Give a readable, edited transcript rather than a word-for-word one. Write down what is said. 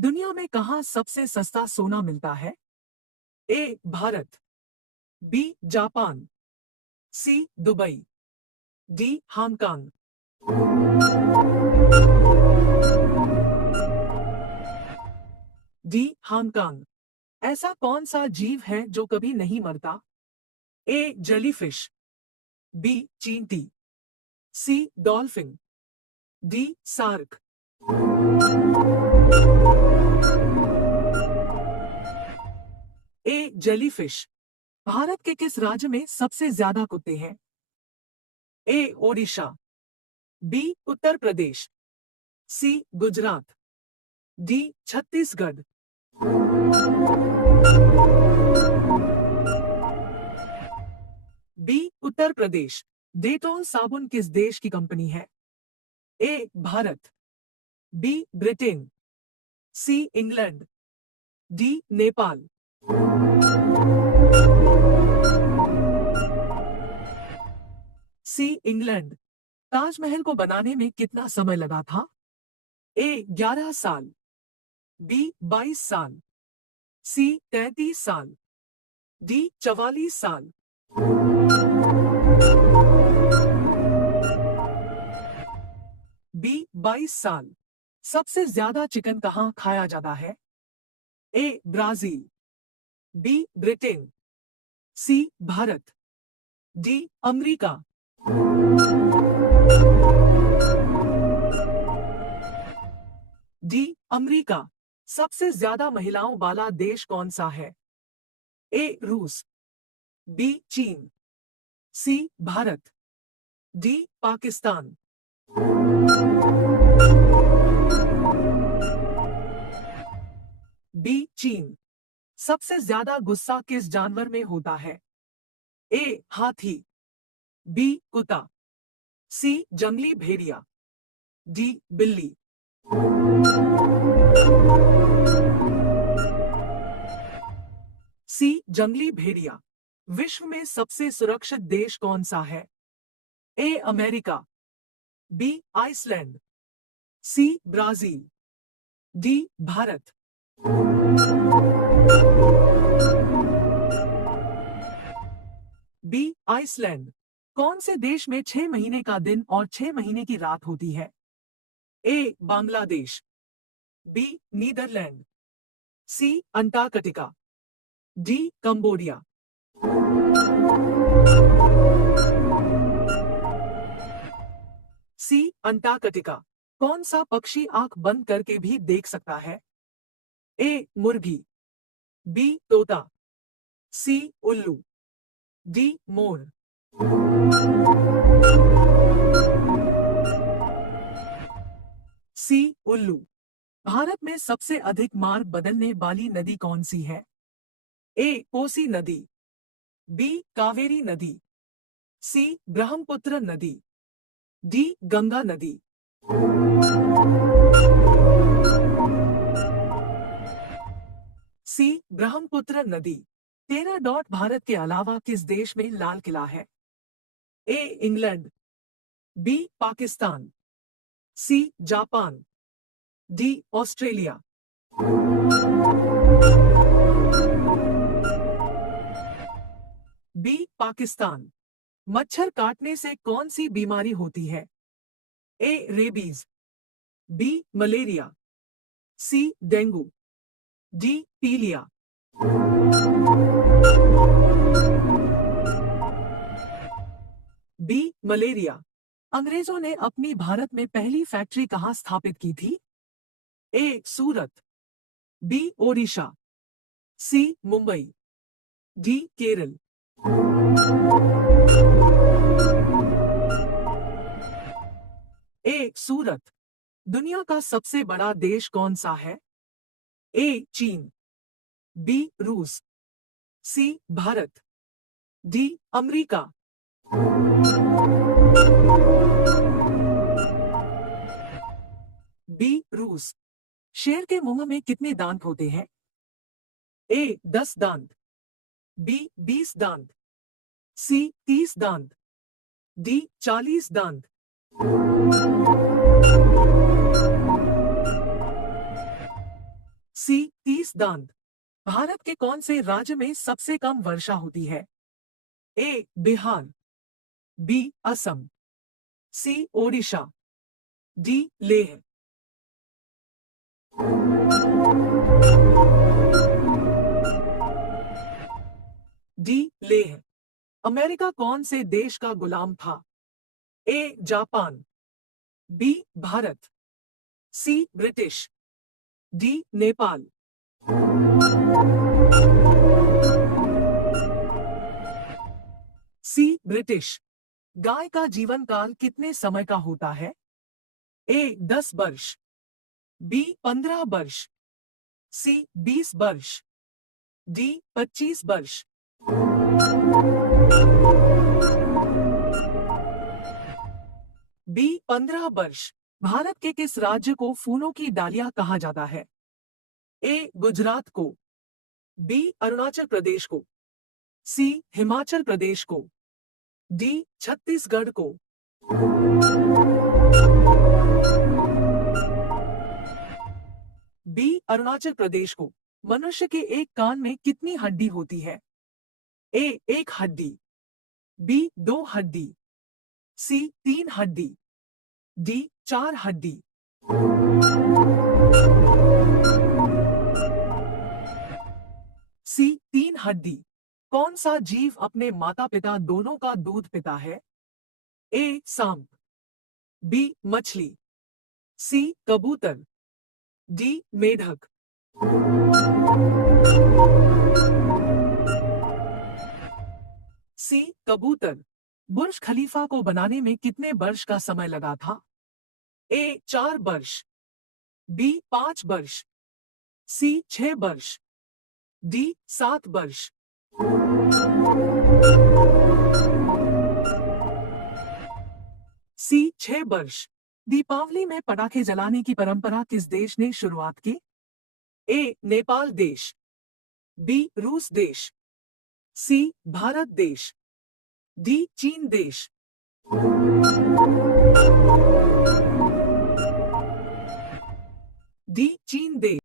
दुनिया में कहाँ सबसे सस्ता सोना मिलता है? A Bharat, B Japan, C Dubai, D Hong Kong. D Hong Kong. ऐसा कौन सा जीव है जो कभी नहीं मरता? ए जेलीफिश, बी चींटी, C dolphin, D shark. A jellyfish. Bharat के किस राज्य में सबसे ज्यादा कुत्ते हैं? A Odisha, B Uttar Pradesh, C Gujarat, D Chhattisgarh. B Uttar Pradesh. Dettol साबुन किस देश की कंपनी है? A Bharat, B Britain, C England, D Nepal. C England. Taj Mahal को बनाने में कितना समय लगा था? ए 11 साल, बी 22 साल, सी 33 साल, डी 44 साल। बी 22 साल। सबसे ज्यादा चिकन कहाँ खाया जाता है? A Brazil, B Britain, C Bharat, D America. D America. सबसे ज्यादा महिलाओं वाला देश कौन सा है? ए रूस, बी चीन, सी भारत, डी पाकिस्तान। बी चीन। सबसे ज्यादा गुस्सा किस जानवर में होता है? ए हाथी, बी कुत्ता, सी जंगली भेड़िया, डी बिल्ली। सी जंगली भेड़िया। विश्व में सबसे सुरक्षित देश कौन सा है? A America, B Iceland, C Brazil, D Bharat. B Iceland. कौन से देश में 6 महीने का दिन और 6 महीने की रात होती है? ए बांग्लादेश, बी नीदरलैंड, सी अंटार्कटिका, डी कंबोडिया। सी अंटार्कटिका। कौन सा पक्षी आंख बंद करके भी देख सकता है? ए मुर्गी, बी तोता, सी उल्लू, डी मोर। सी उल्लू। भारत में सबसे अधिक मार्ग बदलने वाली नदी कौन सी है? ए कोसी नदी, बी कावेरी नदी, सी ब्रह्मपुत्र नदी, डी गंगा नदी। सी ब्रह्मपुत्र नदी। भारत के अलावा किस देश में लाल किला है? A England, B Pakistan, C Japan, D Australia. B Pakistan. मच्छर काटने से कौन सी बीमारी होती है? A rabies, B malaria, C dengue, D पीलिया। B malaria. अंग्रेजों ने अपनी भारत में पहली फैक्ट्री कहाँ स्थापित की थी? ए सूरत, बी ओडिशा, सी मुंबई, डी केरल। ए सूरत। दुनिया का सबसे बड़ा देश कौन सा है? ए चीन, बी रूस, सी भारत, डी अमेरिका। बी रूस। शेर के मुंह में कितने दांत होते हैं? ए 10 दांत, बी 20 दांत, सी 30 दांत, डी 40 दांत। सी 30 दांत। भारत के कौन से राज्य में सबसे कम वर्षा होती है? A Bihar, B Assam, C Odisha, D Leh. D Leh. America कौन से देश का गुलाम था? A Japan, B Bharat, C British, D Nepal. C British. गाय का जीवन काल कितने समय का होता है? ए 10 वर्ष, बी 15 वर्ष, सी 20 वर्ष, डी 25 वर्ष। बी 15 वर्ष। भारत के किस राज्य को फूलों की डालियां कहा जाता है? ए गुजरात को, बी अरुणाचल प्रदेश को, सी हिमाचल प्रदेश को, डी छत्तीसगढ़ को। बी अरुणाचल प्रदेश को। मनुष्य के एक कान में कितनी हड्डी होती है? ए 1 हड्डी, बी 2 हड्डी, सी 3 हड्डी, डी 4 हड्डी। सी 3 हड्डी। कौन सा जीव अपने माता पिता दोनों का दूध पीता है? ए सांप, बी मछली, सी कबूतर, डी मेढक। सी कबूतर। बुर्ज खलीफा को बनाने में कितने वर्ष का समय लगा था? ए 4 वर्ष, बी 5 वर्ष, सी 6 वर्ष, डी 7 वर्ष। सी 6 वर्ष। दीपावली में पटाखे जलाने की परंपरा किस देश ने शुरुआत की? ए नेपाल देश, बी रूस देश, सी भारत देश, डी चीन देश। डी चीन देश।